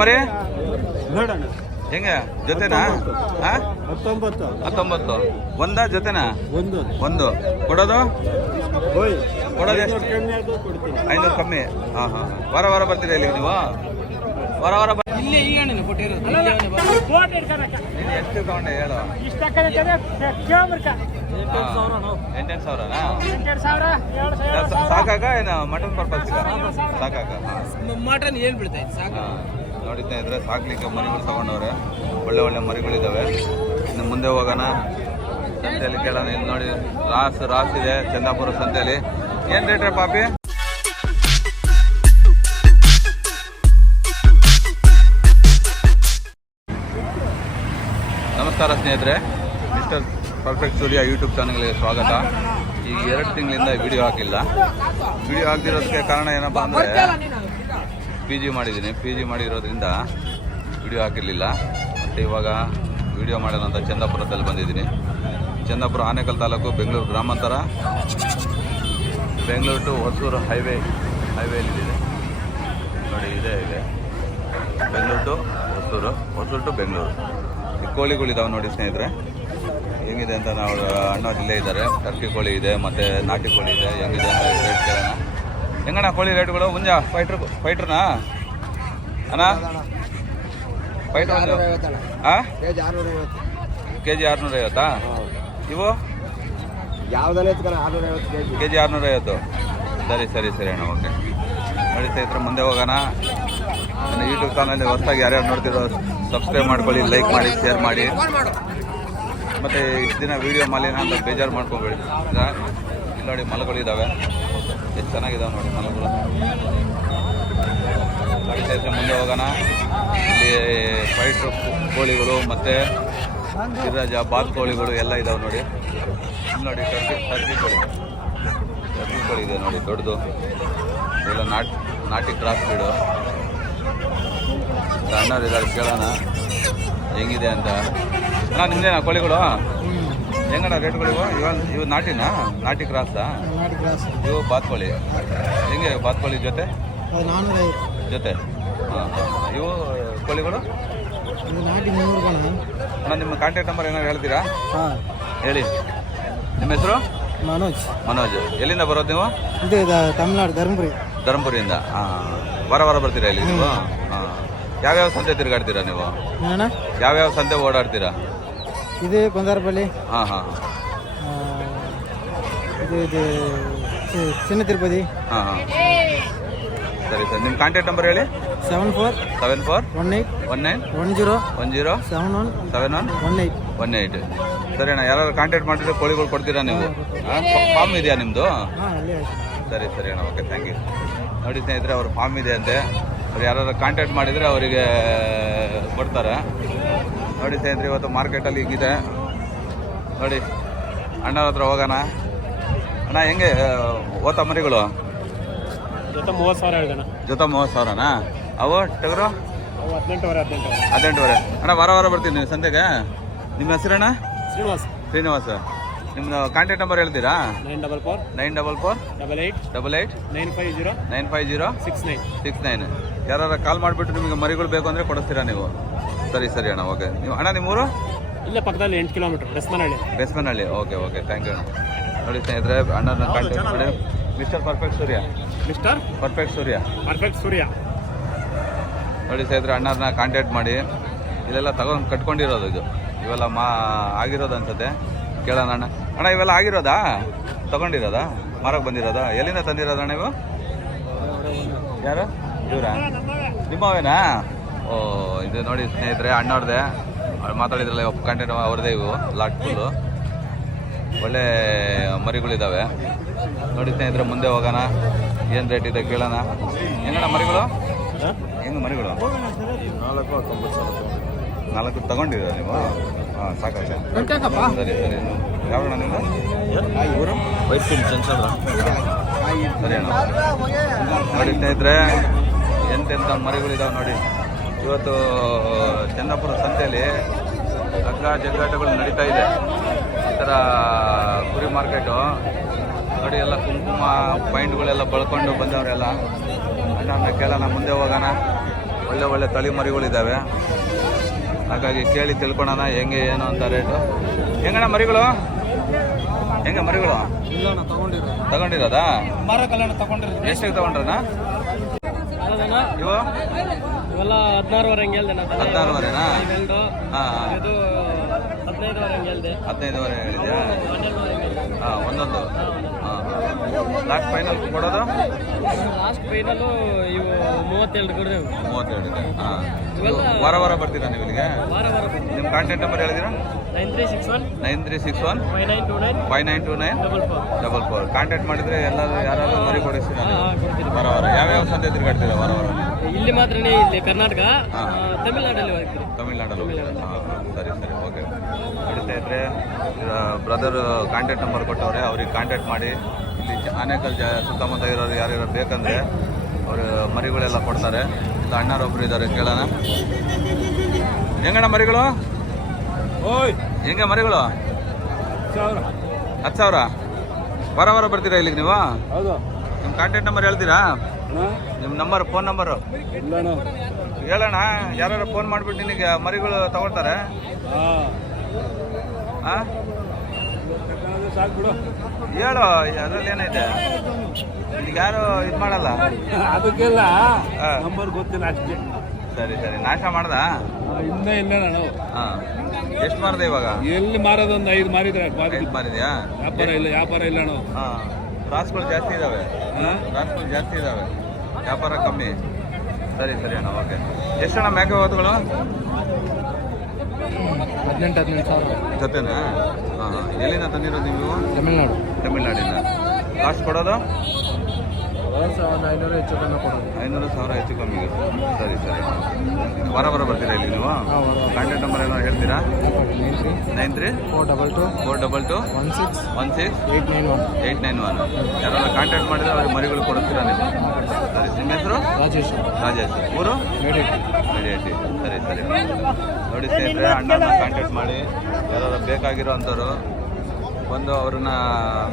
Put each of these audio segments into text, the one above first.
ಮರಿ ಹೆಂಗೆ ಜೊತೆನಾ? 19 ಒಂದ ಜೊತೆನಾ? ಒಂದು ಕೊಡೋದು ಎಷ್ಟು? 500 ಕಮ್ಮಿ. ವಾರ ವಾರ ಬರ್ತೀರಾ ಇಲ್ಲಿ ನೀವು? ವಾರ ವಾರ ಎಷ್ಟು ತಗೊಂಡೆ ಹೇಳು? 8,000 ಸಾಕಾಗ ಏನು ಮಟನ್ ಪರ್ಪಸ್ ಸಾಕಾಗ? ಮಟನ್ ಏನ್ ಬೀಳ್ತೈತೆ ಸಾಕು. ನೋಡಿದ್ದೆ ಇದ್ರೆ ಸಾಕ್ಲಿಕ್ಕೆ ಮರಿಗಳು ತಗೊಂಡವ್ರೆ. ಒಳ್ಳೆ ಒಳ್ಳೆ ಮರಿಗಳಿದ್ದಾವೆ. ಇನ್ನು ಮುಂದೆ ಹೋಗೋಣ. ಸಂತೆಯಲ್ಲಿ ಕೇಳೋಣ. ಇಲ್ಲಿ ನೋಡಿ ರಾಸ್ ಇದೆ ಚಂದಾಪುರ ಸಂತೆಯಲ್ಲಿ. ಏನ್ ರೇಟ್ ಪಾಪಿ? ನಮಸ್ಕಾರ ಸ್ನೇಹಿತರೆ, ಮಿಸ್ಟರ್ ಪರ್ಫೆಕ್ಟ್ ಸೂರ್ಯ ಯೂಟ್ಯೂಬ್ ಚಾನಲ್ಗೆ ಸ್ವಾಗತ. ಈ 2 ತಿಂಗಳಿಂದ ವಿಡಿಯೋ ಹಾಕಿಲ್ಲ. ವಿಡಿಯೋ ಹಾಕ್ದಿರೋದಕ್ಕೆ ಕಾರಣ ಏನಪ್ಪ ಅಂದರೆ ಪಿ ಜಿ ಮಾಡಿರೋದ್ರಿಂದ ವಿಡಿಯೋ ಹಾಕಿರಲಿಲ್ಲ. ಮತ್ತು ಇವಾಗ ವಿಡಿಯೋ ಮಾಡೋಣ ಅಂತ ಚಂದಾಪುರದಲ್ಲಿ ಬಂದಿದ್ದೀನಿ. ಚಂದಾಪುರ ಆನೇಕಲ್ ತಾಲೂಕು, ಬೆಂಗಳೂರು ಗ್ರಾಮಾಂತರ, ಬೆಂಗಳೂರು ಟು ಹೊಸೂರು ಹೈವೇಲಿದೆ ನೋಡಿ. ಇದೆ ಬೆಂಗಳೂರು ಟು ಹೊಸೂರು ಟು ಬೆಂಗಳೂರು. ಈ ಕೋಳಿಗಳಿದಾವೆ ನೋಡಿ ಸ್ನೇಹಿತರೆ. ಹೆಂಗಿದೆ ಅಂತ ನಾವು ಅಣ್ಣವ್ರು ಇಲ್ಲೇ ಇದ್ದಾರೆ. ಟರ್ಕಿ ಕೋಳಿ ಇದೆ ಮತ್ತು ನಾಟಿ ಕೋಳಿ ಇದೆ. ಹೆಂಗಿದೆ ಅಂತ ರೇಟ್ ಕೇಳೋಣ. ಹೆಂಗಣ್ಣ ಕೋಳಿ ರೇಟ್ಗಳು? ಮುಂಜ ಫೈಟ್ರನಾ ಅಣ್ಣ? ಫೈಟ್ರ್ ಹಾಂ ಕೆಜಿ 650. ಇವು ಕೆಜಿ 650. ಸರಿ ಅಣ್ಣ, ಓಕೆ. ನೋಡಿ ಸ್ನೇಹಿತರೆ, ಮುಂದೆ ಹೋಗೋಣ. ನನ್ನ ಯೂಟ್ಯೂಬ್ ಚಾನಲ್ ಹೊಸದಾಗಿ ಯಾರ್ಯಾರು ನೋಡ್ತಿರೋ ಸಬ್ಸ್ಕ್ರೈಬ್ ಮಾಡ್ಕೊಳ್ಳಿ, ಲೈಕ್ ಮಾಡಿ, ಶೇರ್ ಮಾಡಿ. ಮತ್ತು ಇಷ್ಟು ದಿನ ವೀಡಿಯೋ ಮಾಲಿನ ಅಂತ ಬೇಜಾರು ಮಾಡ್ಕೊಬೇಡಿ. ಈಗ ಇಲ್ಲಿ ನೋಡಿ ಮಲಗಳಿದ್ದಾವೆ, ಎಷ್ಟು ಚೆನ್ನಾಗಿದ್ದಾವೆ ನೋಡಿ ಮಲಗಳು. ನೋಡಿ ಸ್ನೇಹಿತರೆ, ಮುಂದೆ ಹೋಗೋಣ. ಇಲ್ಲಿ ಫೈಟ್ರ್ ಕೋಳಿಗಳು ಮತ್ತು ಸಿರಾಜ ಬಾತ್ ಕೋಳಿಗಳು ಎಲ್ಲ ಇದಾವೆ ನೋಡಿ. ನೋಡಿ ಟರ್ಕಿ ಕೋಳಿ ಇದೆ ನೋಡಿ, ದೊಡ್ಡದು. ಎಲ್ಲ ನಾಟಿ ಕ್ರಾಸ್ ಬೀಡು. ಅಣ್ಣವ್ರು ಇದ್ದಾರೆ, ಕೇಳೋಣ ಹೆಂಗಿದೆ ಅಂತ. ಅಣ್ಣ ನಿಮ್ದೇನಾ ಕೋಳಿಗಳು? ಹೆಂಗಣ್ಣ ರೇಟ್ಗಳು? ಇವು ನಾಟಿನಾ? ನಾಟಿ ಕ್ರಾಸಾ? ಇವು ಬಾತ್ ಕೋಳಿ. ಹೆಂಗೆ ಬಾತ್ ಕೋಳಿ ಜೊತೆ? ಇವು ಕೋಳಿಗಳು ಅಣ್ಣ, ನಿಮ್ಮ ಕಾಂಟ್ಯಾಕ್ಟ್ ನಂಬರ್ ಏನಾದ್ರು ಹೇಳ್ತೀರಾ? ಹೇಳಿ. ನಿಮ್ಮ ಹೆಸರು? ಮನೋಜ್. ಎಲ್ಲಿಂದ ಬರೋದು ನೀವು? ತಮಿಳ್ನಾಡು, ಧರ್ಮಪುರಿಯಿಂದ. ವಾರ ವಾರ ಬರ್ತೀರಾ ಇಲ್ಲಿ ನೀವು? ಯಾವ್ಯಾವ ಸಂತೆ ತಿರುಗಾಡ್ತೀರಾ ನೀವು? ಯಾವ್ಯಾವ ಸಂತೆ ಓಡಾಡ್ತೀರಾ? ಇದು ಕೊಂದಾರಪಲ್ಲಿ. ಇದು ಚಿನ್ನ ತಿರುಪತಿ. ಸರಿ. ನಿಮ್ಮ ಕಾಂಟ್ಯಾಕ್ಟ್ ನಂಬರ್ ಹೇಳಿ. 7419107118. ಸರಿ ಅಣ್ಣ, ಯಾರು ಕಾಂಟ್ಯಾಕ್ಟ್ ಮಾಡಿದ್ರೆ ಕೋಳಿಗಳು ಕೊಡ್ತೀರಾ ನೀವು? ಫಾರ್ಮ್ ಇದೆಯಾ ನಿಮ್ಮದು? ಸರಿ ಅಣ್ಣ, ಓಕೆ, ಥ್ಯಾಂಕ್ ಯು. ನೋಡಿ ಸ್ನೇಹಿತರೆ, ಅವ್ರ ಫಾರ್ಮ್ ಇದೆ ಅಂತೆ. ಅವ್ರು ಯಾರು ಕಾಂಟ್ಯಾಕ್ಟ್ ಮಾಡಿದರೆ ಅವರಿಗೆ ಕೊಡ್ತಾರೆ. ನೋಡಿ ಸ್ನೇಹಿತರೆ, ಇವತ್ತು ಮಾರ್ಕೆಟಲ್ಲಿ ಹೀಗಿದೆ ನೋಡಿ. ಅಣ್ಣವ್ರ ಹತ್ರ ಹೋಗೋಣ. ಅಣ್ಣ ಹೆಂಗೆ ಓತ ಮರಿಗಳು? ಜೊತೆ 30,000 ಜೊತೆ 30,000ನಾ? ಅವು ಟಗರು 18,000. ಅಣ್ಣ ವಾರ ವಾರ ಬರ್ತೀನಿ ನೀವು ಸಂತೆಗೆ. ನಿಮ್ಮ ಹೆಸರಣ್ಣ? ಶ್ರೀನಿವಾಸ. ನಿಮ್ಮದು ಕಾಂಟ್ಯಾಕ್ಟ್ ನಂಬರ್ ಹೇಳ್ತೀರಾ? 94488950 ಯಾರು ಕಾಲ್ ಮಾಡಿಬಿಟ್ಟು ನಿಮಗೆ ಮರಿಗಳು ಬೇಕು ಅಂದರೆ ಕೊಡಿಸ್ತೀರಾ ನೀವು? ಸರಿ ಅಣ್ಣ, ಓಕೆ. ನೀವು ಅಣ್ಣ ನಿಮ್ಮೂರು? ಇಲ್ಲೇ ಪಕ್ಕದಲ್ಲಿ 8 ಕಿಲೋಮೀಟರ್, ಬೆಸ್ಮನಹಳ್ಳಿ. ಓಕೆ, ಥ್ಯಾಂಕ್ ಯು ಅಣ್ಣ. ನೋಡಿ ಸ್ನೇಹಿತರೆ, ಅಣ್ಣನ ಕಾಂಟ್ಯಾಕ್ಟ್ ಮಾಡಿ. ಮಿಸ್ಟರ್ ಪರ್ಫೆಕ್ಟ್ ಸೂರ್ಯ. ನೋಡಿ ಸ್ನೇಹಿತರೆ, ಅಣ್ಣರನ್ನ ಕಾಂಟ್ಯಾಕ್ಟ್ ಮಾಡಿ. ಇಲ್ಲೆಲ್ಲ ತಗೊಂಡು ಕಟ್ಕೊಂಡಿರೋದು ಇದು. ಇವೆಲ್ಲ ಆಗಿರೋದು ಅನ್ಸುತ್ತೆ. ಕೇಳೋಣ ಅಣ್ಣ. ಇವೆಲ್ಲ ಆಗಿರೋದಾ? ತಗೊಂಡಿರೋದಾ? ಮಾರಕ್ಕೆ ಬಂದಿರೋದಾ? ಎಲ್ಲಿಂದ ತಂದಿರೋದಣ್ಣ ಇವು? ಯಾರು ಇವರಾ? ನಿಮ್ಮವೇನಾ? ಇದು ನೋಡಿ ಸ್ನೇಹಿತರೆ, ಅಣ್ಣವ್ರದ್ದೇ. ಅವ್ರು ಮಾತಾಡಿದ್ರಲ್ಲ, ಕಾಂಟ್ಯಾಕ್ಟ್ ಅವ್ರದ್ದೇ. ಇವು ಲಾಟ್ ಫುಲ್ಲು ಒಳ್ಳೆ ಮರಿಗಳಿದ್ದಾವೆ ನೋಡಿ ಸ್ನೇಹಿತರೆ. ಮುಂದೆ ಹೋಗೋಣ. ಏನು ರೇಟ್ ಇದೆ ಕೇಳೋಣ. ಹೆಂಗಣ್ಣ ಮರಿಗಳು? ಹೆಂಗೆ ಮರಿಗಳು? 4 ತಗೊಂಡಿದ್ದೀರಾ ನೀವು? ಸಾಕಾಗ. ಸರಿ. ಯಾವಣ್ಣ ನಿಮ್ದು? ಊರು? ಸರಿ ಅಣ್ಣ. ನೋಡಿ ಸ್ನೇಹಿತರೆ, ಎಂತೆಂಥ ಮರಿಗಳಿದಾವೆ ನೋಡಿ. ಇವತ್ತು ಚಂದಾಪುರ ಸಂತೆಯಲ್ಲಿ ಜಗ್ಗಾಟಗಳು ನಡೀತಾ ಇದೆ. ಈ ಥರ ಕುರಿ ಮಾರ್ಕೆಟು ನೋಡಿ. ಎಲ್ಲ ಕುಂಕುಮ ಪಾಯಿಂಟ್ಗಳೆಲ್ಲ ಬಳ್ಕೊಂಡು ಬಂದವರೆಲ್ಲ. ಅಣ್ಣ ಕೇಳೋಣ, ಮುಂದೆ ಹೋಗೋಣ. ಒಳ್ಳೆ ಒಳ್ಳೆ ತಳಿ ಮರಿಗಳಿದ್ದಾವೆ. ಹಾಗಾಗಿ ಕೇಳಿ ತಿಳ್ಕೊಳೋಣ ಹೆಂಗೆ ಏನು ಅಂತ ರೇಟು. ಹೆಂಗಣ್ಣ ಮರಿಗಳು? ಹೆಂಗೆ ಮರಿಗಳು ತಗೊಂಡಿರೋದಾ? ಎಷ್ಟಿಗೆ ತಗೊಂಡ್ರಣ್ಣ ಇವು? ಇವೆಲ್ಲ 16 ಹಂಗೆ ಹೇಳ್ದೆ 16ವರೆನಾ? ಹಾಂ, ಇದು 15 ಹಂಗೆ ಹೇಳ್ದೆ. 15ವರೆ ಹೇಳಿದ್ಯಾ? ಹಾಂ, ಒಂದೊಂದು. ಹಾಂ, ಲಾಸ್ಟ್ ಫೈನಲ್ ಕೊಡೋದು? ಲಾಸ್ಟ್ ಫೈನಲು ಇವು 32 ಕೊಡ್ತೇವೆ. 32 ಇದೆ. ಹಾಂ, ವಾರ ವಾರ ಬರ್ತೀರಾ ನೀವು ಇಲ್ಲಿಗೆ? ವಾರ ವಾರ ನಿಮ್ಮ ಕಾಂಟ್ಯಾಕ್ಟ್ ನಂಬರ್ ಹೇಳಿದ್ದೀರಾ? 9361 5931 5929 5929 44. ಕಾಂಟ್ಯಾಕ್ಟ್ ಮಾಡಿದರೆ ಎಲ್ಲರೂ ಯಾರಾದರೂ ಮರಿ ಕೊಡಿಸ್ತೀರಾ? ಕೊಡ್ತೀನಿ. ವಾರ ವಾರ ಯಾವ್ಯಾವ ಸಂತೆ ತಿರುಗಾಡ್ತೀರಾ ವಾರ ವಾರ? ಇಲ್ಲಿ ಮಾತ್ರನೇ, ಇಲ್ಲಿ ಕರ್ನಾಟಕ, ತಮಿಳ್ನಾಡಲ್ಲಿ ಹೋಗ್ತೀರಿ. ತಮಿಳ್ನಾಡಲ್ಲಿ ಹೋಗ್ತೀರಾ? ಹಾಂ, ಸರಿ ಸರಿ, ಓಕೆ. ನಡೀತಾ ಇದ್ರೆ ಬ್ರದರ್ ಕಾಂಟ್ಯಾಕ್ಟ್ ನಂಬರ್ ಕೊಟ್ಟವ್ರೆ, ಅವ್ರಿಗೆ ಕಾಂಟ್ಯಾಕ್ಟ್ ಮಾಡಿ. ಇಲ್ಲಿ ಆನೇಕಲ್ ಸುತ್ತಮುತ್ತ ಇರೋರು ಯಾರ್ಯಾರು ಬೇಕಂದರೆ ಅವರು ಮರಿಗಳೆಲ್ಲ ಕೊಡ್ತಾರೆ. ಇಲ್ಲ ಅಣ್ಣರೊಬ್ರು ಇದ್ದಾರೆ, ಕೇಳೋಣ. ಹೆಂಗಣ್ಣ ಮರಿಗಳು? ಹೆಂಗೆ ಮರಿಗಳು? 10,000. ವಾರ ವಾರ ಬರ್ತೀರಾ ಇಲ್ಲಿಗೆ ನೀವು? ಹೌದು. ನಿಮ್ಮ ಕಾಂಟ್ಯಾಕ್ಟ್ ನಂಬರ್ ಹೇಳ್ತೀರಾ? ನಿಮ್ಮ ನಂಬರ್, ಫೋನ್ ನಂಬರು ಹೇಳೋಣ. ಯಾರು ಫೋನ್ ಮಾಡಿಬಿಟ್ಟು ನಿನಗೆ ಮರಿಗಳು ತಗೊಳ್ತಾರೆ? ಹಾಂ, ಹೇಳು, ಅದರಲ್ಲಿ ಏನೈತೆ? ನಿನಗೆ ಯಾರು ಇದು ಮಾಡಲ್ಲ ಅದಕ್ಕೆಲ್ಲ ಹಾಂ, ನಂಬರ್ ಗೊತ್ತಿಲ್ಲ ಅಷ್ಟೇ. ಸರಿ ಸರಿ. ನಾಶ ಮಾಡ್ದ? ಇನ್ನೂ ಇಲ್ಲ ನಾನು. ಹಾಂ, ಎಷ್ಟು ಮಾರಿದೆ ಇವಾಗ? ಎಲ್ಲಿ ಮಾರೋದೊಂದು 5 ಮಾರಿದ್ರೆ 5 ಮಾರಿದ್ಯಾ? ವ್ಯಾಪಾರ ಇಲ್ಲ ನಾವು. ಹಾಂ, ರಾಸುಗಳು ಜಾಸ್ತಿ ಇದ್ದಾವೆ. ರಾಸುಗಳು ಜಾಸ್ತಿ ಇದ್ದಾವೆ, ವ್ಯಾಪಾರ ಕಮ್ಮಿ. ಸರಿ ಸರಿ ಅಣ್ಣ, ಓಕೆ. ಎಷ್ಟಣ್ಣ ಮೇಕೆ ಹೋತುಗಳು? 18 ಸಾವಿರ ಜೊತೆನಾ? ಹಾಂ ಹಾಂ. ಎಲ್ಲಿಂದ ತಂದಿರೋದು ನೀವು? ತಮಿಳ್ನಾಡು. ತಮಿಳ್ನಾಡಿಂದ. ಕಾಸು ಕೊಡೋದು? 500 ಹೆಚ್ಚು ಕಮ್ಮಿ ಕೊಡೋದು. 500,000 ಹೆಚ್ಚು ಕಮ್ಮಿಗೆ. ಸರಿ ಸರಿ. ವಾರ ವಾರ ಬರ್ತೀರಾ ಇಲ್ಲಿ ನೀವು? ಹಾಂ, ವಾರ. ಕಾಂಟ್ಯಾಕ್ಟ್ ನಂಬರ್ ಏನೋ ಹೇಳ್ತೀರಾ? 93 422 422 16 16 891. 891. ಯಾರಾದ್ರೂ ಕಾಂಟ್ಯಾಕ್ಟ್ ಮಾಡಿದ್ರೆ ಅವ್ರಿಗೆ ಮರಿಗಳು ಕೊಡ್ತೀರಾ ನೀವು? ಸರಿ. ನಿಮ್ಮ ಹೆಸರು? ರಾಜೇಶ್. ರಾಜೇಶ್. ಊರು? ಮೇಡಿಯೇಟಿ. ಸರಿ ಸರಿ. ನೋಡಿ ಸ್ನೇಹಿತರೆ, ಅಣ್ಣನ ಕಾಂಟ್ಯಾಕ್ಟ್ ಮಾಡಿ. ಯಾರಾದ್ರು ಬೇಕಾಗಿರೋ ಅಂಥವ್ರು ಬಂದು ಅವ್ರನ್ನ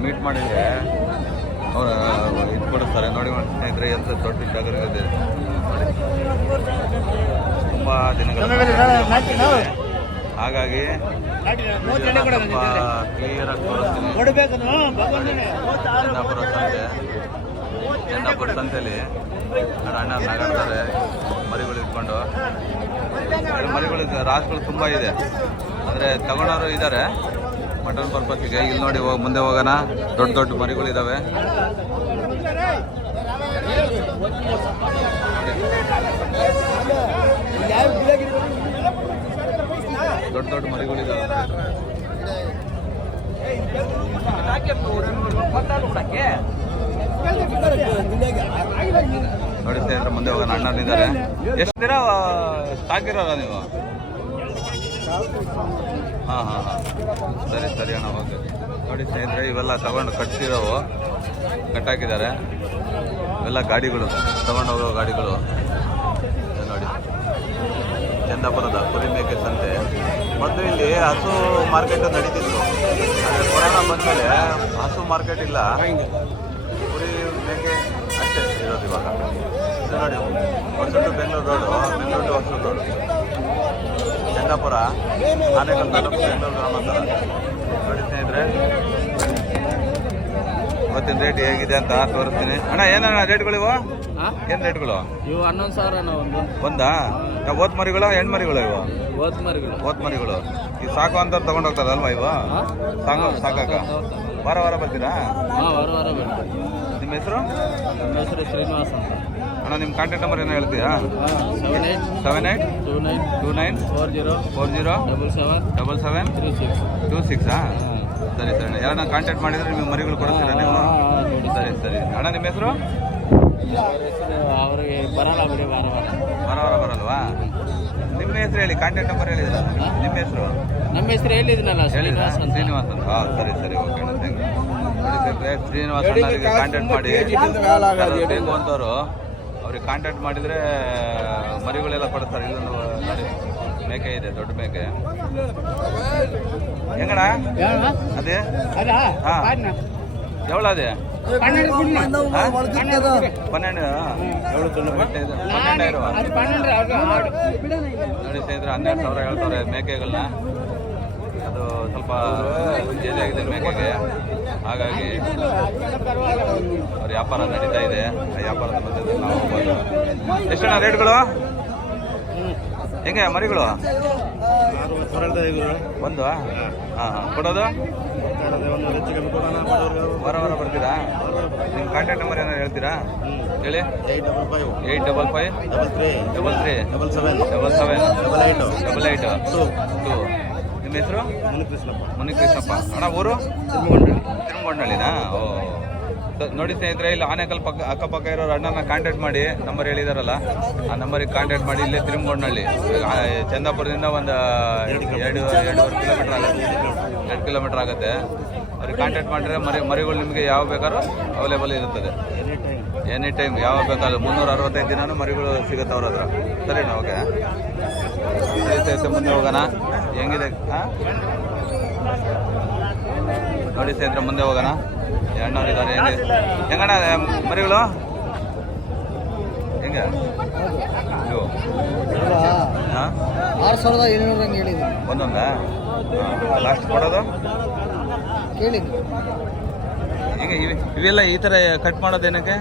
ಮೀಟ್ ಮಾಡಿದರೆ ಅವರು ಇದು ಕೊಡಿಸ್ತಾರೆ. ನೋಡಿ ಸ್ನೇಹಿತರೆ, ಎಂಥ ದೊಡ್ಡ ಜಾಗ ಇದೆ ನೋಡಿ. ತುಂಬ ದಿನಗಳ ಹಾಗಾಗಿ ಸ್ವಲ್ಪ ಕ್ಲಿಯರಾಗಿ ತೋರಿಸ್ತೀನಿ. ಚಂದಾಪುರ ಸಂತೆಯಲ್ಲಿ ಅಣ್ಣ ನಗಾಡ್ತಾರೆ ಮರಿಗಳು ಇಟ್ಕೊಂಡು. ಮರಿಗಳು ರಾಸುಗಳು ತುಂಬ ಇದೆ, ಅಂದರೆ ತಗೊಳೋರು ಇದ್ದಾರೆ ಮಟನ್ ಪರ್ಪಸ್ಸಿಗೆ. ಇಲ್ಲಿ ನೋಡಿ, ಮುಂದೆ ಹೋಗೋಣ. ದೊಡ್ಡ ದೊಡ್ಡ ಮರಿಗಳಿದ್ದಾವೆ. ದೊಡ್ಡ ದೊಡ್ಡ ಮರಿಗಳಿದ್ದಾವೆ. ನೋಡಿ ಸ್ನೇಹಿತರೆ, ಮುಂದೆ ಹೋಗೋಣ. ಅಣ್ಣನಿದ್ದಾರೆ. ಎಷ್ಟು ದಿನ ಸಾಕಿರೋಲ್ಲ ನೀವು? ಹಾಂ ಹಾಂ ಹಾಂ, ಸರಿ ಸರಿ ಅಣ್ಣ, ಓಕೆ. ನೋಡಿ ಸ್ನೇಹಿತರೆ, ಇವೆಲ್ಲ ತಗೊಂಡು ಕಟ್ಸಿರೋವು, ಕಟ್ಟಾಕಿದ್ದಾರೆ. ಇವೆಲ್ಲ ಗಾಡಿಗಳು, ತಗೊಂಡು ಹೋಗೋ ಗಾಡಿಗಳು. ನೋಡಿ, ಚಂದಾಪುರದ ಕುರಿ ಮೇಕೆ ಸಂತೆ. ಮೊದಲು ಇಲ್ಲಿ ಹಸು ಮಾರ್ಕೆಟ್ ನಡೀತಿತ್ತು, ಆದರೆ ಕೊರೋನಾ ಬಂದಮೇಲೆ ಹಸು ಮಾರ್ಕೆಟ್ ಇಲ್ಲ, ಕುರಿ ಮೇಕೆ ಅಷ್ಟೇ ಇರೋದು ಇವಾಗ. ಇದು ನೋಡಿ, Hosur Bengaluru road, Bengaluru to Hosur road, Chandapura, Anekal taluk, Bengaluru ಗ್ರಾಮಾಂತರ. ನೋಡಿ ಸ್ನೇಹಿತರೆ, ಇವತ್ತಿನ ರೇಟ್ ಹೇಗಿದೆ ಅಂತ ತೋರಿಸ್ತೀನಿ. ಅಣ್ಣ, ಏನಣ್ಣ ರೇಟ್ಗಳಿವು? ಏನು ರೇಟ್ಗಳು? ಇವು 11,000 ಒಂದಾ? ಓತ್ ಮರಿಗಳು, ಹೆಣ್ಣು ಮರಿಗಳು ಇವು? ಓತ್ ಮರಿಗಳು. ಈ ಸಾಕು ಅಂತ ತಗೊಂಡು ಹೋಗ್ತಾರಲ್ವಾ ಇವು? ಸಾಕಾಕ ವಾರ ವಾರ ಬರ್ತೀರಾ? ನಿಮ್ಮ ಹೆಸರು? ನಮ್ಮ ಹೆಸರು ಶ್ರೀನಿವಾಸ್ ಅಂತ. ಅಣ್ಣ, ನಿಮ್ಮ ಕಾಂಟ್ಯಾಕ್ಟ್ ನಂಬರ್ ಏನೋ ಹೇಳ್ತೀರಾ? 78 29 40 77 26. ಸರಿ ಸರಿ. ಯಾರನ್ನ ಕಾಂಟ್ಯಾಕ್ಟ್ ಮಾಡಿದ್ರೆ ನಿಮಗೆ ಮರಿಗಳು ಕೊಡ್ತೀರಾ ನೀವು? ಸರಿ ಸರಿ. ಅಣ್ಣ, ನಿಮ್ಮ ಹೆಸರು? ಅವ್ರಿಗೆ ಬರಲ್ಲ ಬಿಡಿ, ವಾರ ವಾರ ಬರಲ್ವಾ? ನಿಮ್ಮ ಹೆಸರು ಹೇಳಿ, ಕಾಂಟ್ಯಾಕ್ಟ್ ನಂಬರ್ ಹೇಳಿದ್ರ? ನಿಮ್ಮ ಹೆಸರು? ನಮ್ಮ ಹೆಸರು ಹೇಳಿದ್ನಲ್ಲ, ಶ್ರೀನಿವಾಸ್ ಅಂತ. ಶ್ರೀನಿವಾಸ್ ಅಂತ. ಹಾಂ, ಸರಿ ಸರಿ, ಓಕೆ ಅಣ್ಣ, ಥ್ಯಾಂಕ್ ಯು. ಶ್ರೀನಿವಾಸ್ ಅಣ್ಣರಿಗೆ ಕಾಂಟ್ಯಾಕ್ಟ್ ಮಾಡಿ. ಬೇಕು ಅಂತವರು ಅವ್ರಿಗೆ ಕಾಂಟ್ಯಾಕ್ಟ್ ಮಾಡಿದರೆ ಮರಿಗಳೆಲ್ಲ ಕೊಡ್ತಾರೆ. ಇಲ್ಲೊಂದು ನೋಡಿ ಮೇಕೆ ಇದೆ, ದೊಡ್ಡ ಮೇಕೆ. ಹೆಂಗಣ್ಣ ಅದೇ? ಹಾಂ, ಎವಳ ಅದೇ 12 12 ನೋಡಿ ಸ್ನೇಹಿತರೆ 12,000 ಹೇಳ್ತಾರೆ ಮೇಕೆಗಳನ್ನ. ಅದು ಸ್ವಲ್ಪ ಜೇಜ್ ಆಗಿದೆ ಮೇಕೆಗೆ, ಹಾಗಾಗಿ ಅವ್ರ ವ್ಯಾಪಾರ ನಡೀತಾ ಇದೆ. ಆ ವ್ಯಾಪಾರದ ಮಧ್ಯದಲ್ಲಿ ನಾವು ಹೋಗ್ಬೋದು. ಎಷ್ಟಣ್ಣ ರೇಟ್ಗಳು ಹೆಂಗೆ ಮರಿಗಳು? ಒಂದು ಹಾಂ ಕೊಡೋದು ವಾರ ವಾರ ಬರ್ತೀರಾ? ನಿಮ್ಮ ಕಾಂಟ್ಯಾಕ್ಟ್ ನಂಬರ್ ಏನಾರು ಹೇಳ್ತೀರಾ? ಹೇಳಿ. 85533337788 ನಿಮ್ಮ ಹೆಸರು? ಮುನಿಕೃಷ್ಣಪ್ಪ. ಅಣ್ಣ ಊರು? ತಿರುಮಗೊಂಡಳ್ಳಿನಾ? ಓ ನೋಡಿ ಸ್ನೇಹಿತರೆ, ಇಲ್ಲಿ ಆನೇಕಲ್ ಅಕ್ಕಪಕ್ಕ ಇರೋರು ಅಣ್ಣನ ಕಾಂಟ್ಯಾಕ್ಟ್ ಮಾಡಿ, ನಂಬರ್ ಹೇಳಿದಾರಲ್ಲ ಆ ನಂಬರಿಗೆ ಕಾಂಟ್ಯಾಕ್ಟ್ ಮಾಡಿ. ಇಲ್ಲೇ ತಿರುಮಗೊಂಡಳ್ಳಿ, ಚಂದಾಪುರದಿಂದ ಒಂದು 2 ಕಿಲೋಮೀಟರ್ ಆಗುತ್ತೆ. ಅವ್ರಿಗೆ ಕಾಂಟ್ಯಾಕ್ಟ್ ಮಾಡಿದ್ರೆ ಮರಿಗಳು ನಿಮಗೆ ಯಾವ ಬೇಕಾದ್ರೂ ಅವೈಲೇಬಲ್ ಇರುತ್ತದೆ. ಎನಿ ಟೈಮ್ ಯಾವಾಗ ಬೇಕಾದ್ರೂ 365 ದಿನನೂ ಮರಿಗಳು ಸಿಗುತ್ತೆ ಅವ್ರ ಹತ್ರ. ಸರಿನಾ? ಓಕೆ, ಸರಿ. ಮುಂದೆ ಹೋಗೋಣ. ಹೆಂಗಿದೆ ನೋಡಿ ಸ್ನೇಹಿತರೆ, ಮುಂದೆ ಹೋಗೋಣ. ಅಣ್ಣವ್ರಿದ್ದಾರೆ. ಹೆಂಗಣ್ಣ ಮರಿಗಳು ಹೆಂಗೆ? ಇವು 6,700 ಹಂಗೆ ಹೇಳಿದ್ದೀನಿ. ಒಂದೊಂದಾ? ಲಾಸ್ಟ್ ಕೊಡೋದು ಕೇಳಿದ್ದು. ಈಗ ಇವೆಲ್ಲ ಈ ಥರ ಕಟ್ ಮಾಡೋದೇನಕ್ಕೆ?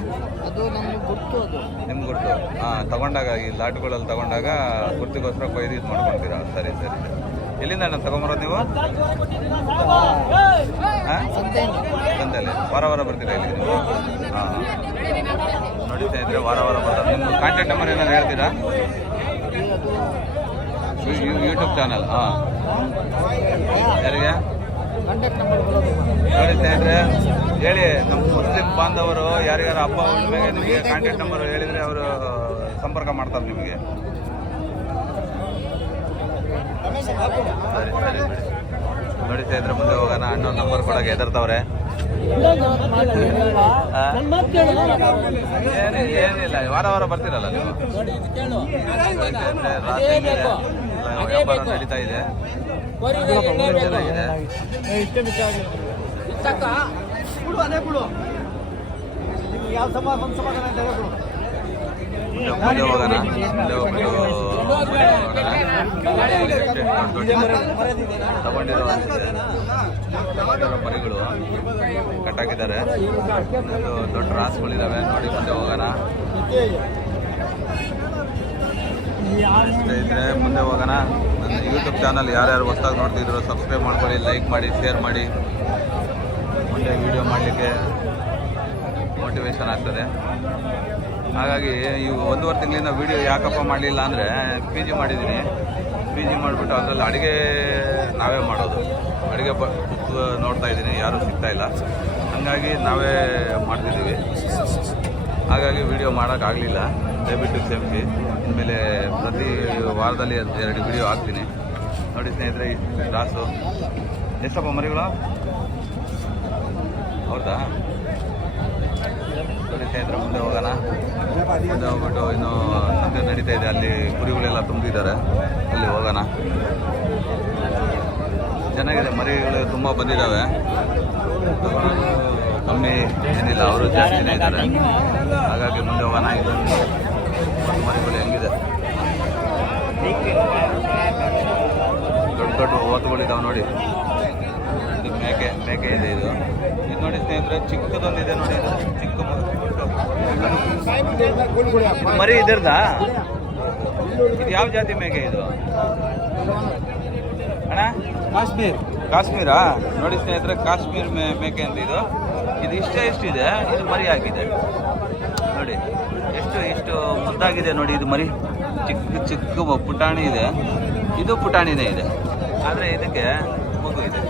ಅದು ನಮ್ಗೆ ಗೊತ್ತು. ಅದು ನಿಮ್ಗೆ ಗೊತ್ತು. ಹಾಂ, ತಗೊಂಡಾಗ ಈ ಲಾಟ್ಗಳಲ್ಲಿ ತಗೊಂಡಾಗ ಗುರ್ತಿಗೋಸ್ಕರ ಕೊಯ್ದು ಇದು ಮಾಡ್ಕೊಳ್ತೀರಾ? ಸರಿ ಸರಿ. ಎಲ್ಲಿಂದ ನಾನು ತಗೊಂಬರೋದು ನೀವು? ಹಾಂ, ಸಂತೆಯಲ್ಲಿ ವಾರ ವಾರ ಬರ್ತೀರಾ ಇಲ್ಲಿ ನೀವು? ಹಾಂ, ನೋಡಿ ಸ್ನೇಹಿತರೆ, ವಾರ ವಾರ ಬರ್ತಾರೆ. ನಿಮ್ಮ ಕಾಂಟ್ಯಾಕ್ಟ್ ನಂಬರ್ ಏನಾದ್ರು ಹೇಳ್ತೀರಾ? YouTube channel. ಹಾಂ, ಯಾರಿಗೆ? ನೋಡಿ ಸ್ನೇಹಿತರೆ, ಹೇಳಿ. ನಮ್ಮ ಮುಸ್ಲಿಂ ಬಾಂಧವರು ಯಾರಿಗಾರು ಹಬ್ಬ ಹುಣ್ಣಿಮೆಗೆ ನಿಮಗೆ ಕಾಂಟ್ಯಾಕ್ಟ್ ನಂಬರ್ ಹೇಳಿದರೆ ಅವರು ಸಂಪರ್ಕ ಮಾಡ್ತಾರೆ ನಿಮಗೆ. ಸರಿ ಸರಿ ಬಿಡಿ. ನೋಡಿ ಸ್ನೇಹಿತರೆ, ಮುಂದೆ ಹೋಗೋಣ. ಅಣ್ಣವ್ರ ನಂಬರ್ ಕೊಡೋಕೆ ಹೆದರ್ತವ್ರೆ. ಏನಿಲ್ಲ, ವಾರ ವಾರ ಬರ್ತೀರಲ್ಲ ನೀವು. ವ್ಯಾಪಾರ ನಡೀತಾ ಇದೆ, ಚೆನ್ನಾಗಿದೆ. ಮುಂದೆ ಹೋಗೋಣ. ಮುಂದೆ ಹೋಗ್ಬಿಟ್ಟು ತಗೊಂಡಿರೋ ಮರಿಗಳು ಕಟ್ಟಾಕಿದ್ದಾರೆ. ದೊಡ್ಡ ರಾಸುಗಳಿದ್ದಾವೆ. ನೋಡಿ ಮುಂದೆ ಹೋಗೋಣ. ಸ್ನೇಹಿತರೆ, ಮುಂದೆ ಹೋಗೋಣ. ನನ್ನ ಯೂಟ್ಯೂಬ್ ಚಾನಲ್ ಯಾರ್ಯಾರು ಹೊಸದಾಗಿ ನೋಡ್ತಿದ್ರು ಸಬ್ಸ್ಕ್ರೈಬ್ ಮಾಡ್ಕೊಳ್ಳಿ, ಲೈಕ್ ಮಾಡಿ, ಶೇರ್ ಮಾಡಿ. ಮುಂದೆ ವಿಡಿಯೋ ಮಾಡಲಿಕ್ಕೆ ಮೋಟಿವೇಶನ್ ಆಗ್ತದೆ. ಹಾಗಾಗಿ ಈ 1.5 ತಿಂಗಳಿಂದ ವಿಡಿಯೋ ಯಾಕಪ್ಪ ಮಾಡಲಿಲ್ಲ ಅಂದರೆ, ಪಿ ಜಿ ಮಾಡಿದ್ದೀನಿ. ಪಿ ಜಿ ಮಾಡಿಬಿಟ್ಟು ಅದರಲ್ಲಿ ಅಡುಗೆ ನಾವೇ ಮಾಡೋದು. ಅಡುಗೆ ಬುಕ್ ನೋಡ್ತಾ ಇದ್ದೀನಿ, ಯಾರೂ ಸಿಗ್ತಾಯಿಲ್ಲ. ಹಾಗಾಗಿ ನಾವೇ ಮಾಡ್ತಿದ್ದೀವಿ. ಹಾಗಾಗಿ ವಿಡಿಯೋ ಮಾಡೋಕ್ಕಾಗಲಿಲ್ಲ. ದಯವಿಟ್ಟು ಕ್ಷಮಿಸಿ. ಇನ್ಮೇಲೆ ಪ್ರತಿ ವಾರದಲ್ಲಿ 2 ವಿಡಿಯೋ ಹಾಕ್ತೀನಿ. ನೋಡಿ ಸ್ನೇಹಿತರೆ, ರಾಸು ಎಷ್ಟಪ್ಪ ಮರಿಗಳು? ಹೌದಾ? ನೋಡಿ ಸ್ನೇಹಿತರೆ, ಮುಂದೆ ಹೋಗೋಣ. ಮುಂದೆ ಹೋಗ್ಬಿಟ್ಟು ಇನ್ನೂ ಸಂತೆ ನಡೀತಾ ಇದೆ, ಅಲ್ಲಿ ಕುರಿಗಳೆಲ್ಲ ತುಂಬಿದ್ದಾರೆ, ಅಲ್ಲಿ ಹೋಗೋಣ. ಚೆನ್ನಾಗಿದೆ, ಮರಿಗಳು ತುಂಬ ಬಂದಿದ್ದಾವೆ. ಕಮ್ಮಿ ಏನಿಲ್ಲ, ಅವರು ಜಾಸ್ತಿನೇ ಇದ್ದಾರೆ. ಹಾಗಾಗಿ ಮುಂದೆ ಹೋಗೋಣ. ಇದೊಂದು ಮರಿಗಳು ಹೆಂಗಿದೆ, ದೊಡ್ಡ ದೊಡ್ಡ ಓತುಗಳಿದ್ದಾವೆ ನೋಡಿ. ಇದು ಮೇಕೆ ಇದೆ. ಇದು ನೋಡಿ ಸ್ನೇಹಿತರೆ, ಚಿಕ್ಕದೊಂದಿದೆ ನೋಡಿ. ಇದು ಚಿಕ್ಕ ಮರಿ ಇದರ್ದಾ? ಇದು ಯಾವ ಜಾತಿ ಮೇಕೆ ಇದು ಅಣ್ಣ? ಕಾಶ್ಮೀರಾ? ನೋಡಿ ಸ್ನೇಹಿತರೆ, ಕಾಶ್ಮೀರ್ ಮೇಕೆ ಅಂತ ಇದು. ಇದು ಎಷ್ಟಿದೆ? ಇದು ಮರಿ ಆಗಿದೆ ನೋಡಿ. ಎಷ್ಟು ಮುದ್ದಾಗಿದೆ ನೋಡಿ. ಇದು ಮರಿ ಚಿಕ್ಕ ಪುಟಾಣಿ ಇದೆ. ಇದು ಪುಟಾಣಿನೇ ಇದೆ, ಆದರೆ ಇದಕ್ಕೆ ಮಗು ಇದೆ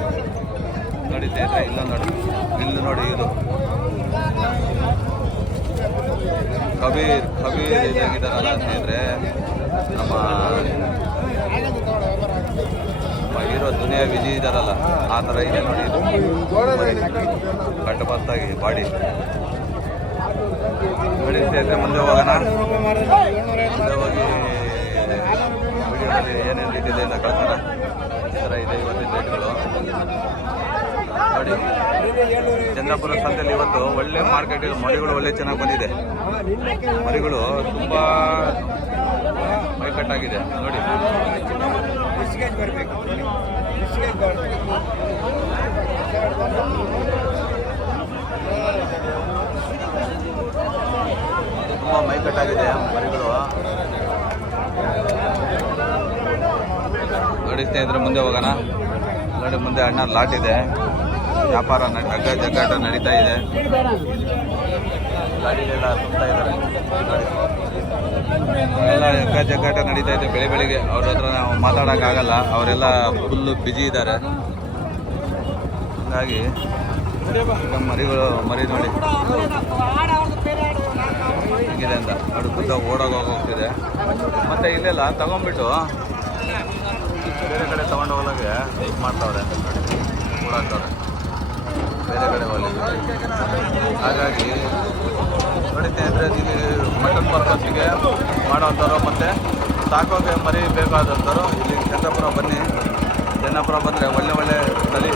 ನೋಡಿ ಸ್ನೇಹಿತರೆ. ಇಲ್ಲೂ ನೋಡಿ, ಇದು ಕಬೀರ್ ಇದಾಗಿದ್ದಾರಲ್ಲ ಸ್ನೇಹಿತರೆ, ನಮ್ಮ ಹೀರೋ ದುನಿಯಾ ವಿಜಯ್ ಇದ್ದಾರಲ್ಲ, ಆ ಥರ ಇದೆ ನೋಡಿ. ಇದು ಕಟ್ಟಬಸ್ತಾಗಿ ಬಾಡಿ ನೋಡಿ ಸ್ನೇಹಿತರೆ. ಮುಂದೆ ಹೋಗೋಣ. ಮುಂದೆ ಹೋಗಿ ವಿಡಿಯೋದಲ್ಲಿ ಏನೇನು ರೀತಿದೆ ಅಂತ ಕಳ್ಸೋಣ. ಈ ಥರ ಇದೆ ಇವತ್ತಿನ ರೇಟ್ಗಳು ನೋಡಿ. ಚಂದ್ರಪುರ ಸಂತೆಯಲ್ಲಿ ಇವತ್ತು ಒಳ್ಳೆ ಮಾರ್ಕೆಟ್, ಮರಿಗಳು ಒಳ್ಳೆ ಚೆನ್ನಾಗಿ ಬಂದಿದೆ. ಮರಿಗಳು ತುಂಬಾ ಮೈಕಟ್ಟಾಗಿದೆ ನೋಡಿ. ತುಂಬಾ ಮೈಕಟ್ಟಾಗಿದೆ ಮರಿಗಳು ನೋಡಿ ಸ್ನೇಹಿತರೆ. ಮುಂದೆ ಹೋಗೋಣ ನೋಡಿ. ಮುಂದೆ ಅಣ್ಣ ಲಾಟ್ ಇದೆ, ವ್ಯಾಪಾರ ಹಗ್ಗ ಜಗ್ಗಾಟ ನಡೀತಾ ಇದೆ. ಗಾಡಿಗೆಲ್ಲ ತುಂಬ್ತಾ ಇದ್ದಾರೆ ಎಲ್ಲ ಹಗ್ಗ ಜಗ್ಗಾಟ ನಡೀತಾ ಇದೆ ಬೆಳಿಗ್ಗೆ. ಅವ್ರ ಹತ್ರ ನಾವು ಮಾತಾಡೋಕ್ಕಾಗಲ್ಲ, ಅವರೆಲ್ಲ ಫುಲ್ಲು ಬ್ಯುಸಿ ಇದ್ದಾರೆ. ಹಾಗಾಗಿ ಮರಿಗಳು ಮರಿ ನೋಡಿ ಹೇಗಿದೆ ಅಂತ ಅದು ಗುದ್ದ ಹೋಗ್ತಿದೆ. ಮತ್ತು ಇಲ್ಲೆಲ್ಲ ತಗೊಂಡ್ಬಿಟ್ಟು ಬೇರೆ ಕಡೆ ತೊಗೊಂಡು ಹೋಗೋಕ್ಕೆ ಇದು ಮಾಡ್ತಾವ್ರೆ, ಓಡಾಡ್ತವ್ರೆ ಬೇರೆ ಕಡೆ ಹೋಗಲಿ. ಹಾಗಾಗಿ ನೋಡಿದ್ದೆ ಅಂದರೆ ಇಲ್ಲಿ ಮಟನ್ ಪರ್ಪಸ್ಸಿಗೆ ಮಾಡೋವಂಥವ್ರು ಮತ್ತು ಸಾಕೋಗೆ ಮರಿ ಬೇಕಾದಂಥವ್ರು ಇಲ್ಲಿ ಚಂದ್ರಪುರ ಬನ್ನಿ. ಚಂದ್ರಪುರ ಬಂದರೆ ಒಳ್ಳೆ ಒಳ್ಳೆ ತಳಿ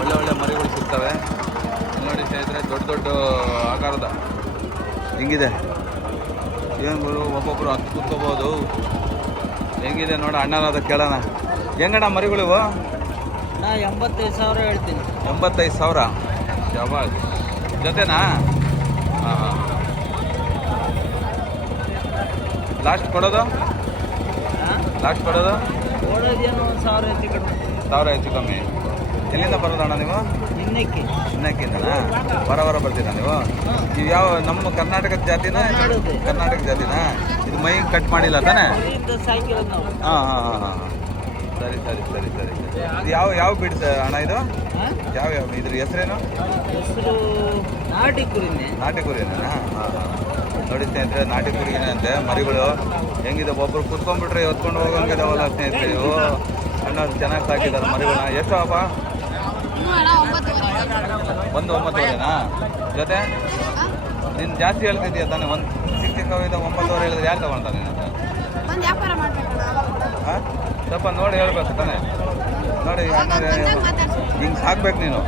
ಒಳ್ಳೆ ಒಳ್ಳೆ ಮರಿಗಳು ಸಿಗ್ತವೆ. ನೋಡಿ ಸ್ನೇಹಿತರೆ, ದೊಡ್ಡ ದೊಡ್ಡ ಆಕಾರದ ಹಿಂಗಿದೆ. ಏನುಗಳು ಒಬ್ಬೊಬ್ಬರು ಹತ್ತು ಕೂತ್ಕೋಬೋದು. ಹೆಂಗಿದೆ ನೋಡ ಅಣ್ಣನಾದ ಕೇಳೋಣ. ಹೆಂಗಣ್ಣ ಮರಿಗಳು ಇವು? ನಾ 85,000 ಹೇಳ್ತೀನಿ. 85,000 ಯಾವಾಗ ಜೊತೆನಾ? ಹಾಂ ಹಾಂ. ಲಾಸ್ಟ್ ಕೊಡೋದು? ಲಾಸ್ಟ್ ಕೊಡೋದು ಓಡೋದೇನು 1,000 ಹೆಚ್ಚು ಕಡಿಮೆ. 1,000 ಹೆಚ್ಚು ಕಮ್ಮಿ. ಎಲ್ಲಿಂದ ಬರೋದಣ್ಣ ನೀವು? ಇನ್ನಕ್ಕಿಂದನಾ? ಬರ ಬರ್ತೀರಾ ನೀವು? ನೀವು ಯಾವ ನಮ್ಮ ಕರ್ನಾಟಕದ ಜಾತಿನ? ಕರ್ನಾಟಕ ಜಾತಿನ? ಇದು ಮೈ ಕಟ್ ಮಾಡಿಲ್ಲ ತಾನೇ? ಹಾಂ ಹಾಂ ಹಾಂ ಹಾಂ. ಸರಿ ಸರಿ ಸರಿ ಸರಿ. ಇದು ಯಾವ ಬಿಡ್ಸ ಅಣ್ಣ ಇದು? ಯಾವ ಇದ್ರ ಹೆಸರೇನು? ನಾಟಿ ಕುರಿನೇ. ನಾಟಿ ಕುರಿನೇನಾ? ಹಾಂ ಹಾಂ. ನೋಡಿ ಸ್ನೇಹಿತರೆ, ನಾಟಿ ಕುರಿನೇ ಅಂತೆ ಮರಿಗಳು. ಹೆಂಗಿದೆ ಒಬ್ಬರು ಕುತ್ಕೊಂಡ್ಬಿಟ್ರೆ ಹೊತ್ಕೊಂಡು ಹೋಗಂಗಿದಾವಲ್ಲ ಸ್ನೇಹಿತರೆ. ಇವು ಅಣ್ಣ ಚೆನ್ನಾಗಿ ಸಾಕಿದ್ದಾರೆ ಮರಿಗಳನ್ನ. ಎಷ್ಟು ಅಪ್ಪ? 9,500ನಾ? ಜೊತೆ ನೀನು ಜಾಸ್ತಿ ಹೇಳ್ತಿದ್ದೀಯ ತಾನೆ? ಒಂದು ಚಿಕ್ಕ 9,500 ಹೇಳಿದ್ರೆ ಯಾರು ತಗೊಳ್ತಾನೆ ನೀನು? ಹಾಂ, ಸ್ವಲ್ಪ ನೋಡಿ ಹೇಳ್ಬೇಕು ತಾನೆ. ನೋಡಿ ಹಿಂಗೆ ಸಾಕ್ಬೇಕು ನೀನು.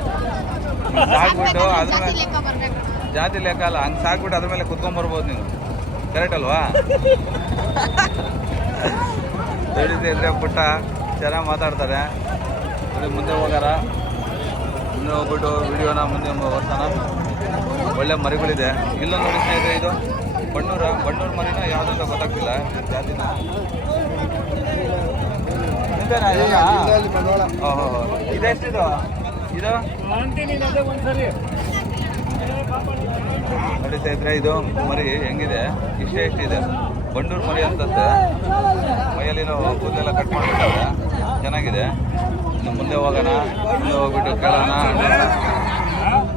ಹಿಂಗೆ ಸಾಕ್ಬಿಟ್ಟು ಅದ್ರ ಮೇಲೆ ಜಾತಿ ಲೆಕ್ಕ ಅಲ್ಲ, ಹಂಗೆ ಸಾಕ್ಬಿಟ್ಟು ಅದ್ರ ಮೇಲೆ ಕುತ್ಕೊಂಡ್ಬರ್ಬೋದು ನೀನು. ಕರೆಕ್ಟ್ ಅಲ್ವಾ? ಹೇಳಿದ್ರೆ ಪುಟ್ಟ ಚೆನ್ನಾಗಿ ಮಾತಾಡ್ತಾರೆ. ಮುಂದೆ ಹೋಗಾರ, ಮುಂದೆ ಹೋಗ್ಬಿಟ್ಟು ವಿಡಿಯೋನ ಮುಂದೆ ಓದ್ತಾನ. ಒಳ್ಳೆ ಮರಿಗಳಿದೆ. ಇಲ್ಲ ನೋಡಿ ಸ್ನೇಹಿತರೆ, ಇದು ಬಣ್ಣೂರು ಮರಿನ ಯಾವುದಂತ ಗೊತ್ತಾಗ್ತಿಲ್ಲ ಜಾತಿನ. ಓಹೋ, ಇದೆಷ್ಟಿದು? ಇದು ನಡೀತಾ ಇದ್ರೆ ಇದು ಮರಿ ಹೆಂಗಿದೆ? ಇಷ್ಟೇ ಎಷ್ಟಿದೆ? ಬಂಡೂರು ಮರಿ ಅಂತಂತೆ. ಮೈಯಲ್ಲಿನೋ ಕೂದಲೆಲ್ಲ ಕಟ್ ಮಾಡಿಬಿಟ್ಟವ್ರೆ. ಚೆನ್ನಾಗಿದೆ. ಇನ್ನು ಮುಂದೆ ಹೋಗೋಣ. ಮುಂದೆ ಹೋಗ್ಬಿಟ್ಟು ಕೇಳೋಣ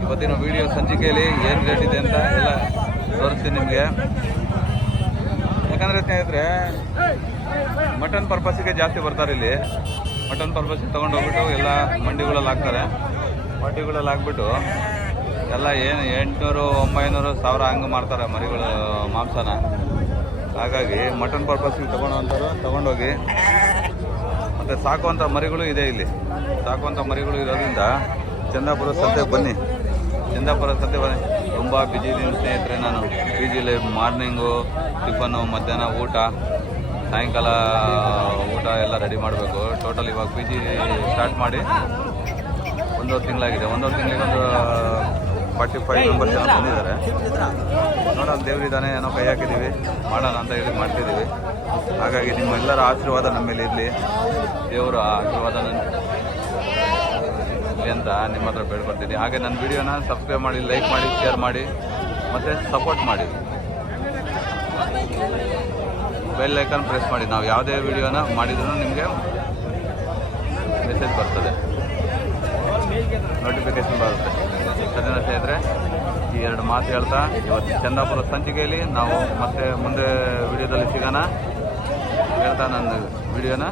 ಇವತ್ತಿನ ವಿಡಿಯೋ ಸಂಚಿಕೆಯಲ್ಲಿ ಏನು ರೇಟ್ ಇದೆ ಅಂತ ಎಲ್ಲ ತೋರಿಸ್ತೀನಿ ನಿಮಗೆ. ಯಾಕಂದರೆ ಸ್ನೇಹಿತರೆ, ಮಟನ್ ಪರ್ಪಸ್ಸಿಗೆ ಜಾಸ್ತಿ ಬರ್ತಾರೆ ಇಲ್ಲಿ. ಮಟನ್ ಪರ್ಪಸ್ಸಿಗೆ ತೊಗೊಂಡು ಹೋಗ್ಬಿಟ್ಟು ಎಲ್ಲ ಮಂಡಿಗಳಲ್ಲಿ ಹಾಕ್ತಾರೆ. ಮಂಡಿಗಳಲ್ಲಿ ಹಾಕ್ಬಿಟ್ಟು ಎಲ್ಲ ಏನು 800, 900, 1000 ಹಂಗೆ ಮಾಡ್ತಾರೆ ಮರಿಗಳು ಮಾಂಸನ. ಹಾಗಾಗಿ ಮಟನ್ ಪರ್ಪಸ್ಸಿಗೆ ತೊಗೊಂಡೋಗಿ ಮತ್ತು ಸಾಕುವಂಥ ಮರಿಗಳು ಇದೆ ಇಲ್ಲಿ. ಸಾಕುವಂಥ ಮರಿಗಳು ಇರೋದ್ರಿಂದ ಚಂದಾಪುರ ಸಂತೆಗೆ ಬನ್ನಿ. ಚಂದಾಪುರ ಸಂತೆ ಬನ್ನಿ. ತುಂಬ ಬಿಜಿ ಇದ್ದೀನಿ ಸ್ನೇಹಿತರೆ. ನಾನು ಪಿ ಜಿಲಿ ಮಾರ್ನಿಂಗು ಟಿಫನ್ನು, ಮಧ್ಯಾಹ್ನ ಊಟ, ಸಾಯಂಕಾಲ ಊಟ ಎಲ್ಲ ರೆಡಿ ಮಾಡಬೇಕು. ಟೋಟಲ್ ಇವಾಗ ಪಿ ಜಿ ಸ್ಟಾರ್ಟ್ ಮಾಡಿ 1.5 ತಿಂಗಳಾಗಿದೆ. 1.5 ತಿಂಗಳಿಗೆ ಒಂದು 45 ಮೆಂಬರ್ಸ್ ಏನೋ ಬಂದಿದ್ದಾರೆ. ನೋಡೋಣ, ದೇವರಿದ್ದಾನೆ, ಏನೋ ಕೈ ಹಾಕಿದ್ದೀವಿ, ಮಾಡೋಣ ಅಂತ ಹೇಳಿ ಮಾಡ್ತಿದ್ದೀವಿ. ಹಾಗಾಗಿ ನಿಮ್ಮೆಲ್ಲರ ಆಶೀರ್ವಾದ ನಮ್ಮ ಮೇಲೆ ಇರಲಿ. ದೇವರ ಆಶೀರ್ವಾದ ನನ್ನ ಅಂತ ನಿಮ್ಮ ಹತ್ರ ಬೇಡ್ಕೊಡ್ತೀನಿ. ಹಾಗೆ ನನ್ನ ವಿಡಿಯೋನ ಸಬ್ಸ್ಕ್ರೈಬ್ ಮಾಡಿ, ಲೈಕ್ ಮಾಡಿ, ಶೇರ್ ಮಾಡಿ ಮತ್ತು ಸಪೋರ್ಟ್ ಮಾಡಿ. ಬೆಲ್ ಐಕಾನ್ ಪ್ರೆಸ್ ಮಾಡಿ. ನಾವು ಯಾವುದೇ ವಿಡಿಯೋನ ಮಾಡಿದ್ರೂ ನಿಮಗೆ ಮೆಸೇಜ್ ಬರ್ತದೆ, ನೋಟಿಫಿಕೇಶನ್ ಬರುತ್ತೆ. ಸರಿನಾ ಸ್ನೇಹಿತರೆ? ಈ 2 ಮಾತು ಹೇಳ್ತಾ ಇವತ್ತು ಚಂದಾಪುರ ಸಂಚಿಕೆಯಲ್ಲಿ ನಾವು ಮತ್ತೆ ಮುಂದೆ ವಿಡಿಯೋದಲ್ಲಿ ಸಿಗೋಣ ಹೇಳ್ತಾ ನನ್ನ ವಿಡಿಯೋನ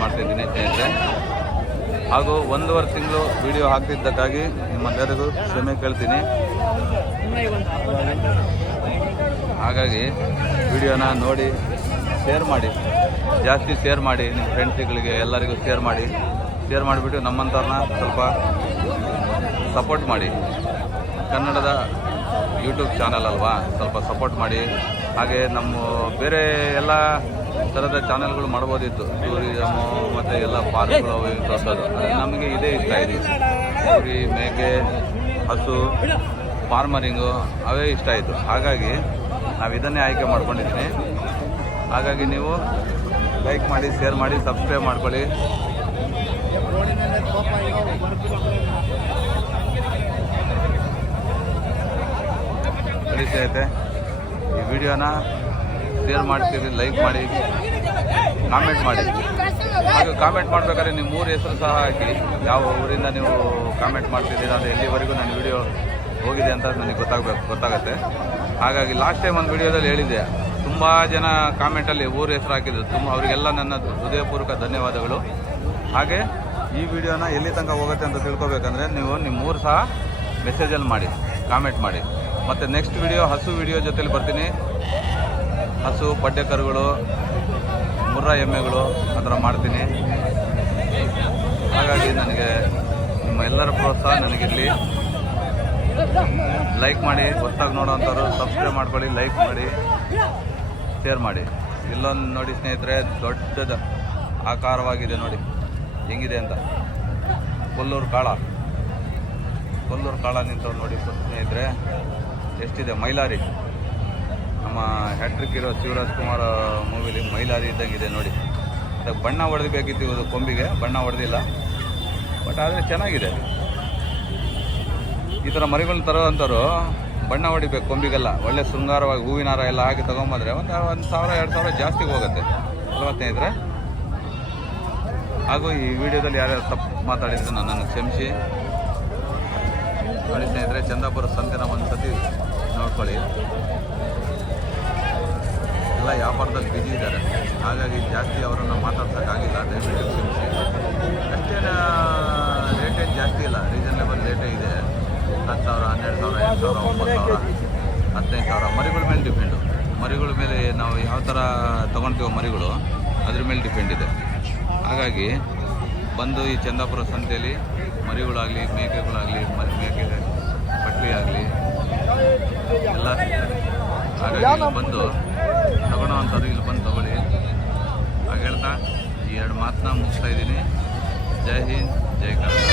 ಮಾಡ್ತಿದ್ದೀನಿ ಸ್ನೇಹಿತರೆ. ಹಾಗೂ 1.5 ತಿಂಗಳು ವಿಡಿಯೋ ಹಾಕ್ತಿದ್ದಕ್ಕಾಗಿ ನಿಮ್ಮೆಲ್ಲರಿಗೂ ಕ್ಷಮೆ ಕೇಳ್ತೀನಿ. ಹಾಗಾಗಿ ವಿಡಿಯೋನ ನೋಡಿ ಶೇರ್ ಮಾಡಿ, ಜಾಸ್ತಿ ಶೇರ್ ಮಾಡಿ, ನಿಮ್ಮ ಫ್ರೆಂಡ್ಸ್ಗಳಿಗೆ ಎಲ್ಲರಿಗೂ ಶೇರ್ ಮಾಡಿ. ಶೇರ್ ಮಾಡಿಬಿಟ್ಟು ನಮ್ಮಂಥವ್ರನ್ನ ಸ್ವಲ್ಪ ಸಪೋರ್ಟ್ ಮಾಡಿ. ಕನ್ನಡದ ಯೂಟ್ಯೂಬ್ ಚಾನಲ್ ಅಲ್ವಾ, ಸ್ವಲ್ಪ ಸಪೋರ್ಟ್ ಮಾಡಿ. ಹಾಗೆ ನಮ್ಮ ಬೇರೆ ಎಲ್ಲ ಥರದ ಚಾನಲ್ಗಳು ಮಾಡ್ಬೋದಿತ್ತು, ಟೂರಿಸಮು ಮತ್ತು ಎಲ್ಲ ಪಾರ್ಕ್ಗಳು ಅವು ಇವು ತೋರಿಸೋದು. ನಮಗೆ ಇದೇ ಇಷ್ಟ ಇದೆ, ಕುರಿ, ಮೇಕೆ, ಹಸು, ಫಾರ್ಮರಿಂಗು ಅವೇ ಇಷ್ಟ ಆಯಿತು. ಹಾಗಾಗಿ ನಾವು ಇದನ್ನೇ ಆಯ್ಕೆ ಮಾಡ್ಕೊಂಡಿದ್ದೀನಿ. ಹಾಗಾಗಿ ನೀವು ಲೈಕ್ ಮಾಡಿ, ಶೇರ್ ಮಾಡಿ, ಸಬ್ಸ್ಕ್ರೈಬ್ ಮಾಡ್ಕೊಳ್ಳಿ. ಐತೆ ಈ ವಿಡಿಯೋನ ಶೇರ್ ಮಾಡ್ತೀರಿ, ಲೈಕ್ ಮಾಡಿ, ಕಾಮೆಂಟ್ ಮಾಡಿ. ಹಾಗೆ ಕಾಮೆಂಟ್ ಮಾಡಬೇಕಾದ್ರೆ ನಿಮ್ಮ ಊರ ಹೆಸರು ಸಹ ಹಾಕಿ, ಯಾವ ಊರಿಂದ ನೀವು ಕಾಮೆಂಟ್ ಮಾಡ್ತಿದ್ದೀರಾ ಅಂದರೆ ಎಲ್ಲಿವರೆಗೂ ನನ್ನ ವಿಡಿಯೋ ಹೋಗಿದೆ ಅಂತ ನನಗೆ ಗೊತ್ತಾಗುತ್ತೆ. ಹಾಗಾಗಿ ಲಾಸ್ಟ್ ಟೈಮ್ ಒಂದು ವಿಡಿಯೋದಲ್ಲಿ ಹೇಳಿದ್ದೆ, ತುಂಬ ಜನ ಕಾಮೆಂಟಲ್ಲಿ ಊರ ಹೆಸರು ಹಾಕಿದ್ರು. ಅವರಿಗೆಲ್ಲ ನನ್ನ ಹೃದಯಪೂರ್ವಕ ಧನ್ಯವಾದಗಳು. ಹಾಗೆ ಈ ವಿಡಿಯೋನ ಎಲ್ಲಿ ತನಕ ಹೋಗುತ್ತೆ ಅಂತ ತಿಳ್ಕೊಬೇಕಂದ್ರೆ ನೀವು ನಿಮ್ಮ ಊರು ಸಹ ಮೆಸೇಜಲ್ಲಿ ಮಾಡಿ, ಕಾಮೆಂಟ್ ಮಾಡಿ. ಮತ್ತು ನೆಕ್ಸ್ಟ್ ವಿಡಿಯೋ ಹಸು ವಿಡಿಯೋ ಜೊತೆಲಿ ಬರ್ತೀನಿ. ಹಸು, ಪಡ್ಡೆ ಕರುಗಳು, ಮುರ್ರಾ ಎಮ್ಮೆಗಳು ಆ ಥರ ಮಾಡ್ತೀನಿ. ಹಾಗಾಗಿ ನನಗೆ ನಿಮ್ಮ ಎಲ್ಲರ ಪ್ರೋತ್ಸಾಹ ನನಗಿರಲಿ. ಲೈಕ್ ಮಾಡಿ, ಹೊಸದಾಗಿ ನೋಡೋವಂಥವ್ರು ಸಬ್ಸ್ಕ್ರೈಬ್ ಮಾಡ್ಕೊಳ್ಳಿ, ಲೈಕ್ ಮಾಡಿ, ಶೇರ್ ಮಾಡಿ. ಇಲ್ಲೊಂದು ನೋಡಿ ಸ್ನೇಹಿತರೆ, ದೊಡ್ಡದ ಆಕಾರವಾಗಿದೆ ನೋಡಿ ಹೆಂಗಿದೆ ಅಂತ. ಕೊಲ್ಲೂರು ಕಾಳ ನಿಂತವ್ರು ನೋಡಿ ಸ್ನೇಹಿತರೆ, ಎಷ್ಟಿದೆ. ಮೈಲಾರಿ, ನಮ್ಮ ಹ್ಯಾಟ್ರಿಕ್ ಇರೋ ಶಿವರಾಜ್ ಕುಮಾರ್ ಮೂವಿಲಿ ಮೈಲಾರಿ ಇದ್ದಂಗಿದೆ ನೋಡಿ. ಅದಕ್ಕೆ ಬಣ್ಣ ಹೊಡೆದಬೇಕಿತ್ತು, ಇದು ಕೊಂಬಿಗೆ ಬಣ್ಣ ಹೊಡೆದಿಲ್ಲ, ಬಟ್ ಆದರೆ ಚೆನ್ನಾಗಿದೆ. ಈ ಥರ ಮರಿಗಳನ್ನ ತರೋವಂಥವ್ರು ಬಣ್ಣ ಹೊಡಿಬೇಕು ಕೊಂಬಿಗೆಲ್ಲ, ಒಳ್ಳೆ ಶೃಂಗಾರವಾಗಿ ಹೂವಿನ ಹಾರ ಎಲ್ಲ ಹಾಕಿ ತೊಗೊಂಬಂದರೆ ಒಂದು 1,000-2,000 ಜಾಸ್ತಿಗೆ ಹೋಗುತ್ತೆ ಅಲ್ವಾ ಸ್ನೇಹಿತರೆ. ಹಾಗೂ ಈ ವಿಡಿಯೋದಲ್ಲಿ ಯಾರ್ಯಾರು ತಪ್ಪು ಮಾತಾಡಿದ್ರೆ ನನ್ನನ್ನು ಕ್ಷಮಿಸಿ. ನೋಡಿ ಸ್ನೇಹಿತರೆ, ಚಂದಾಪುರ ಸಂತೆನ ಒಂದು ಸತಿ ನೋಡ್ಕೊಳ್ಳಿ. ಎಲ್ಲ ವ್ಯಾಪಾರದಲ್ಲಿ ಬಿಜಿ ಇದ್ದಾರೆ, ಹಾಗಾಗಿ ಜಾಸ್ತಿ ಅವರನ್ನು ಮಾತಾಡ್ಸೋಕ್ಕಾಗಿಲ್ಲ, ದಯವಿಟ್ಟು ಕ್ಷಮಿಸಿ. ಅಷ್ಟೇನು ರೇಟೇನು ಜಾಸ್ತಿ ಇಲ್ಲ, ರೀಸನೇಬಲ್ ರೇಟೇ ಇದೆ. 10,000, 12,000, 8,000, 9,000, 15,000 ಮರಿಗಳ ಮೇಲೆ ಡಿಪೆಂಡು. ಮರಿಗಳ ಮೇಲೆ ನಾವು ಯಾವ ಥರ ತೊಗೊಳ್ತೀವೋ ಮರಿಗಳು ಅದ್ರ ಮೇಲೆ ಡಿಪೆಂಡ್ ಇದೆ. ಹಾಗಾಗಿ ಬಂದು ಈ ಚಂದಾಪುರ ಸಂತೆಯಲ್ಲಿ ಮರಿಗಳಾಗಲಿ, ಮೇಕೆಗಳಾಗಲಿ, ಮೇಕೆ ಪಟ್ಲಿ ಆಗಲಿ ಎಲ್ಲ ಸಿಗ್ತದೆ. ಹಾಗಾಗಿ ಇಲ್ಲಿ ಬಂದು ತಗೊಳ್ಳೋವಂಥವ್ರು ಇಲ್ಲಿ ಬಂದು ತಗೊಳ್ಳಿ. ಹಾಗೆ ಹೇಳ್ತಾ ಈ 2 ಮಾತನ್ನ ಮುಗಿಸ್ತಾ ಇದ್ದೀನಿ. ಜೈ ಹಿಂದ್, ಜೈ ಕರ್ನಾಟಕ.